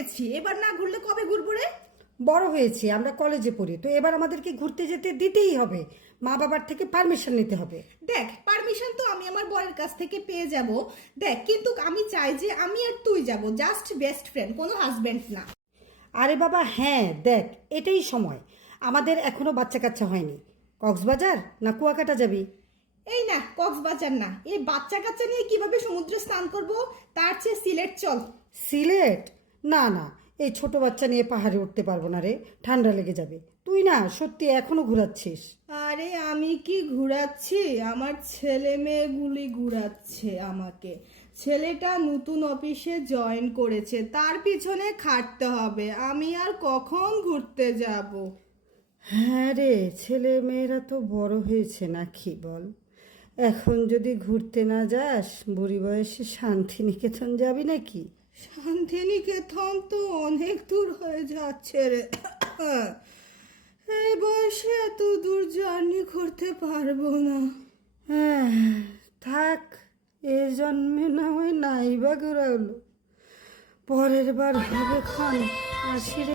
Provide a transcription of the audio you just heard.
হয়েছি, এবার না ঘুরলে কবে ঘুরবো রে? বড় হয়েছি, আমরা কলেজে পড়ি, তো এবার আমাদেরকে ঘুরতে যেতে দিতেই হবে। মা বাবার থেকে পারমিশন নিতে হবে। দেখ, পারমিশন তো আমি আমার বরের কাছ থেকে পেয়ে যাব। দেখ, কিন্তু আমি চাই যে আমি আর তুই যাব, জাস্ট বেস্ট ফ্রেন্ড, কোনো হাজব্যান্ড না। আরে বাবা হ্যাঁ, দেখ এটাই সময়, আমাদের এখনো বাচ্চা কাচ্চা হয়নি। কক্সবাজার না কুয়াকাটা যাবি? এই না, কক্সবাজার না, এই বাচ্চা কাচ্চা নিয়ে কিভাবে সমুদ্রে স্নান করব? তার চেয়ে সিলেট চল। সিলেট? না না, এই ছোট বাচ্চা নিয়ে পাহাড়ে উঠতে পারবো না রে, ঠান্ডা লেগে যাবে। তুই না সত্যি এখনো ঘোরাচ্ছিস। আরে আমি কি ঘুরাচ্ছি, আমার ছেলে মেয়েগুলি ঘুরাচ্ছে আমাকে। ছেলেটা নতুন অফিসে জয়েন করেছে, তার পিছনে খাটতে হবে, আমি আর কখন ঘুরতে যাব? হ্যাঁ রে, ছেলে মেয়েরা তো বড় হয়েছে নাকি বল। এখন যদি ঘুরতে না যাস, বুড়ি বয়সে শান্তিনিকেতন যাবি নাকি? শান্তিনিকেতন তো অনেক দূর হয়ে যাচ্ছে রে। এই বয়সে এত দূর জার্নি করতে পারবো না। হ্যাঁ, থাক, এ জন্মে না হয় নাই বা ঘোরা হলো, পরের বার হবে ক্ষণ। আসি রে।